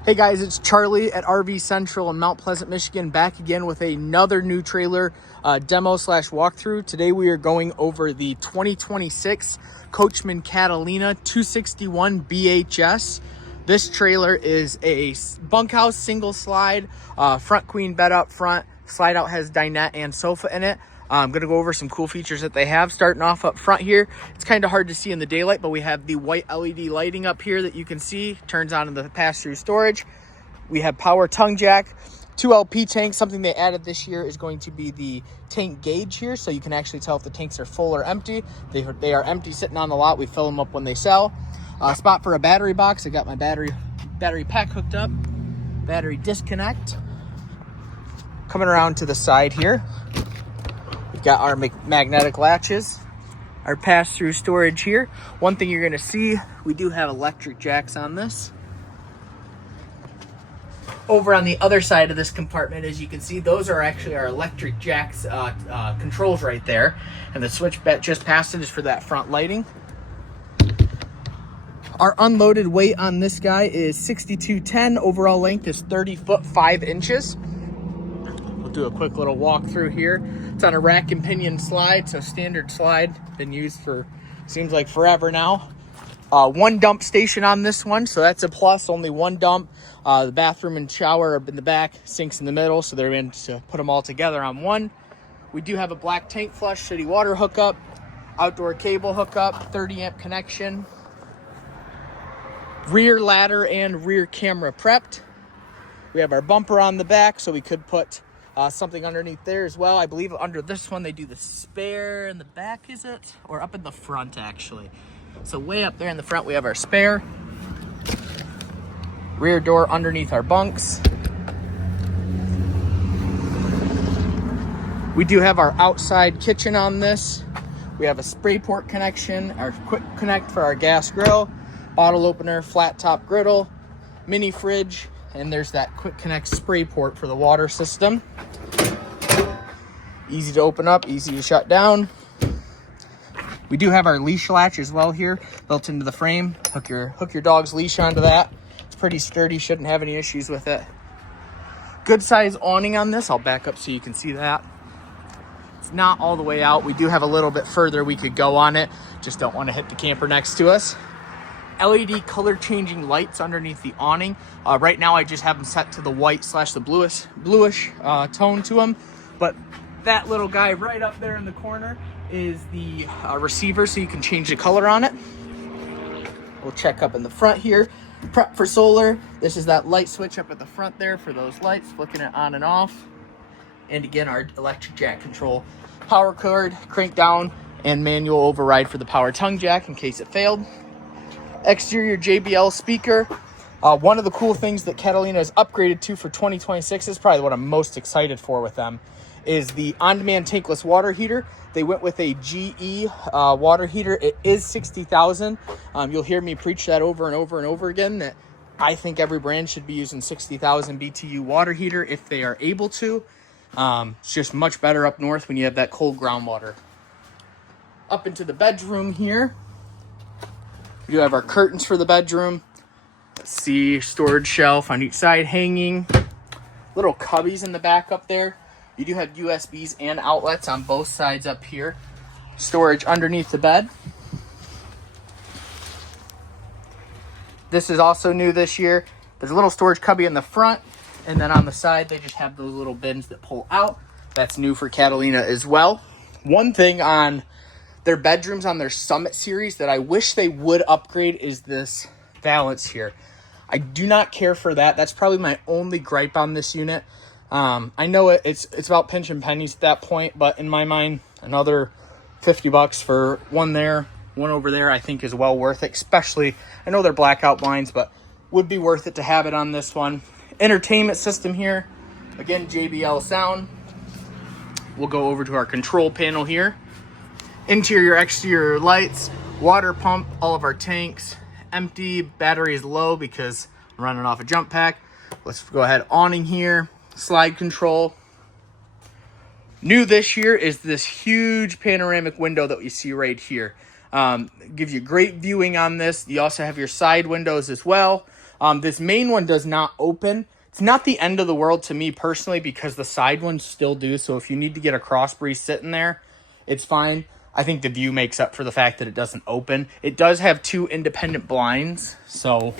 Hey guys, it's Charlie at RV Central in Mount Pleasant, Michigan, back again with another new trailer demo slash walkthrough. Today we are going over the 2026 Coachmen Catalina 261BHS. This trailer is a bunkhouse single slide, front queen bed up front. Slide out has dinette and sofa in it. I'm going to go over some cool features that they have. Starting off up front here, it's kind of hard to see in the daylight, but we have the white LED lighting up here that you can see. Turns on in the pass-through storage. We have power tongue jack, 2 LP tanks. Something they added this year is going to be the tank gauge here, so you can actually tell if the tanks are full or empty. They are empty sitting on the lot. We fill them up when they sell. Spot for a battery box. I got my battery pack hooked up. Battery disconnect. Coming around to the side here, we've got our magnetic latches, our pass-through storage here. One thing you're going to see, we do have electric jacks on this. Over on the other side of this compartment, as you can see, those are actually our electric jacks controls right there. And the switch just past it is for that front lighting. Our unloaded weight on this guy is 6210. Overall length is 30 foot 5 inches. We'll do a quick little walk through here. It's on a rack and pinion slide, so standard slide. Been used for, seems like forever now. One dump station on this one, so that's a plus. Only one dump. The bathroom and shower are in the back, sinks in the middle, so they're in to put them all together on one. We do have a black tank flush, city water hookup, outdoor cable hookup, 30 amp connection, rear ladder and rear camera prepped. We have our bumper on the back, so we could put something underneath there as well. I believe under this one they do the spare in the back, is it? Or up in the front, actually. So way up there in the front we have our spare. Rear door underneath our bunks. We do have our outside kitchen on this. We have a spray port connection, our quick connect for our gas grill, bottle opener, flat top griddle, mini fridge, and there's that quick connect spray port for the water system. Easy to open up, easy to shut down. We do have our leash latch as well here, built into the frame. Hook your dog's leash onto that. It's pretty sturdy, shouldn't have any issues with it. Good size awning on this. I'll back up so you can see that. It's not all the way out. We do have a little bit further we could go on it. Just don't want to hit the camper next to us. LED color changing lights underneath the awning. Right now I just have them set to the white slash the bluish tone to them. But that little guy right up there in the corner is the receiver, so you can change the color on it. We'll check up in the front here. Prep for solar. This is that light switch up at the front there for those lights, flicking it on and off. And again, our electric jack control. Power cord, crank down, and manual override for the power tongue jack in case it failed. Exterior JBL speaker. One of the cool things that Catalina has upgraded to for 2026 is probably what I'm most excited for with them, is the on-demand tankless water heater. They went with a GE water heater. It is 60,000. You'll hear me preach that over and over and over again, that I think every brand should be using 60,000 BTU water heater if they are able to. It's just much better up north when you have that cold groundwater. Up into the bedroom here. We do have our curtains for the bedroom. Let's see, storage shelf on each side hanging. Little cubbies in the back up there. You do have USBs and outlets on both sides up here. Storage underneath the bed. This is also new this year. There's a little storage cubby in the front, and then on the side they just have those little bins that pull out. That's new for Catalina as well. One thing on their bedrooms on their Summit series that I wish they would upgrade is this valance here. I do not care for that. That's probably my only gripe on this unit. I know it's about pinching pennies at that point, but in my mind, another $50 for one there, one over there, I think is well worth it. Especially, I know they're blackout blinds, but would be worth it to have it on this one. Entertainment system here. Again, JBL sound. We'll go over to our control panel here. Interior, exterior lights, water pump, all of our tanks. Empty, battery is low because I'm running off a jump pack. Let's go ahead, awning here. Slide control. New this year is this huge panoramic window that you see right here. Gives you great viewing on this. You also have your side windows as well. This main one does not open. It's not the end of the world to me personally because the side ones still do. So if you need to get a cross breeze sitting there, it's fine. I think the view makes up for the fact that it doesn't open. It does have 2 independent blinds. So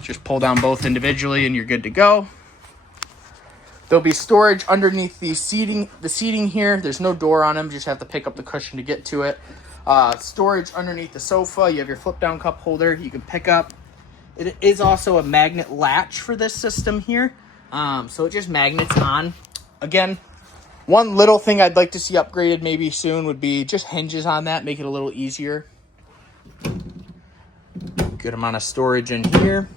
just pull down both individually and you're good to go. There'll be storage underneath the seating here. There's no door on them. Just have to pick up the cushion to get to it. Storage underneath the sofa. You have your flip down cup holder you can pick up. It is also a magnet latch for this system here. So it just magnets on. Again, one little thing I'd like to see upgraded maybe soon would be just hinges on that. Make it a little easier. Good amount of storage in here.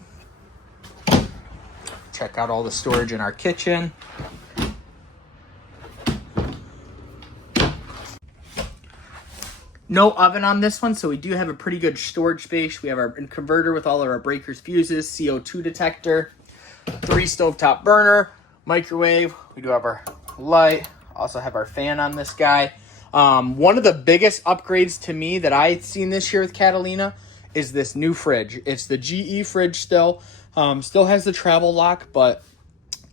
Check out all the storage in our kitchen. No oven on this one, so we do have a pretty good storage space. We have our converter with all of our breakers, fuses, CO2 detector, 3 stovetop burner, microwave. We do have our light. Also have our fan on this guy. One of the biggest upgrades to me that I've seen this year with Catalina is this new fridge. It's the GE fridge still. Still has the travel lock, but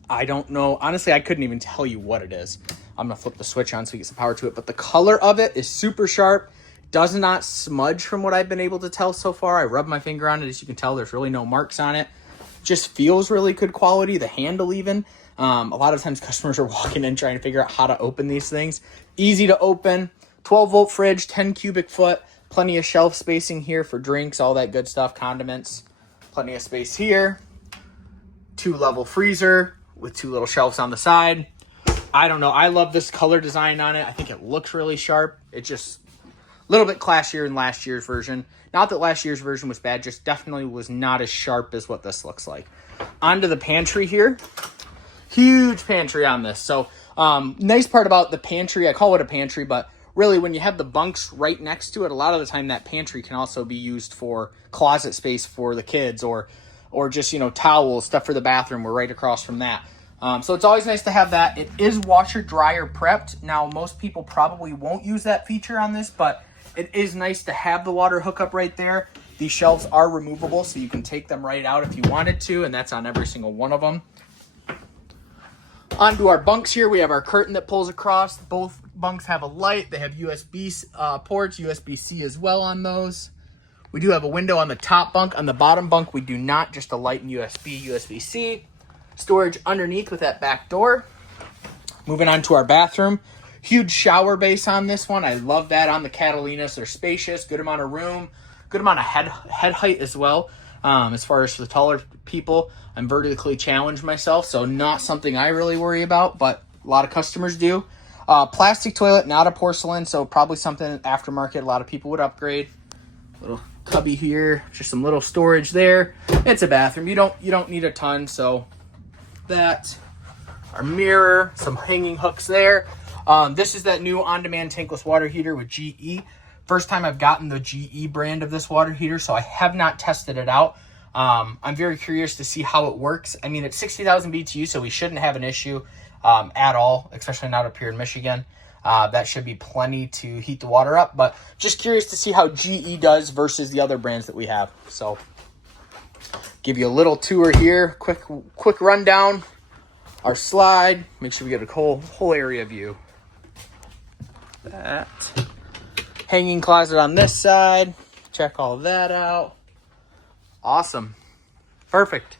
I don't know. Honestly, I couldn't even tell you what it is. I'm going to flip the switch on so we get some power to it. But the color of it is super sharp. Does not smudge from what I've been able to tell so far. I rubbed my finger on it. As you can tell, there's really no marks on it. Just feels really good quality. The handle even. A lot of times customers are walking in trying to figure out how to open these things. Easy to open. 12-volt fridge, 10 cubic foot. Plenty of shelf spacing here for drinks, all that good stuff, condiments. Plenty of space here. 2-level freezer with 2 little shelves on the side. I don't know. I love this color design on it. I think it looks really sharp. It's just a little bit classier than last year's version. Not that last year's version was bad, just definitely was not as sharp as what this looks like. Onto the pantry here. Huge pantry on this. So nice part about the pantry, I call it a pantry, but really when you have the bunks right next to it, a lot of the time that pantry can also be used for closet space for the kids or just, you know, towels, stuff for the bathroom. We're right across from that. So it's always nice to have that. It is washer dryer prepped. Now, most people probably won't use that feature on this, but it is nice to have the water hookup right there. These shelves are removable, so you can take them right out if you wanted to, and that's on every single one of them. Onto our bunks here, we have our curtain that pulls across. Both bunks have a light. They have USB ports, USB-C as well on those. We do have a window on the top bunk. On the bottom bunk, we do not, just a light and USB, USB-C. Storage underneath with that back door. Moving on to our bathroom. Huge shower base on this one. I love that on the Catalinas. They're spacious, good amount of room, good amount of head height as well. As far as for the taller people, I'm vertically challenged myself, so not something I really worry about, but a lot of customers do. Plastic toilet, not a porcelain, so probably something aftermarket a lot of people would upgrade. Little cubby here, just some little storage there. It's a bathroom. You don't need a ton, so that. Our mirror, some hanging hooks there. This is that new on-demand tankless water heater with GE. First time I've gotten the GE brand of this water heater, so I have not tested it out. I'm very curious to see how it works. I mean, it's 60,000 BTU, so we shouldn't have an issue at all, especially not up here in Michigan. That should be plenty to heat the water up, but just curious to see how GE does versus the other brands that we have. So, give you a little tour here, quick rundown. Our slide, make sure we get a whole area view. That. Hanging closet on this side. Check all of that out. Awesome. Perfect.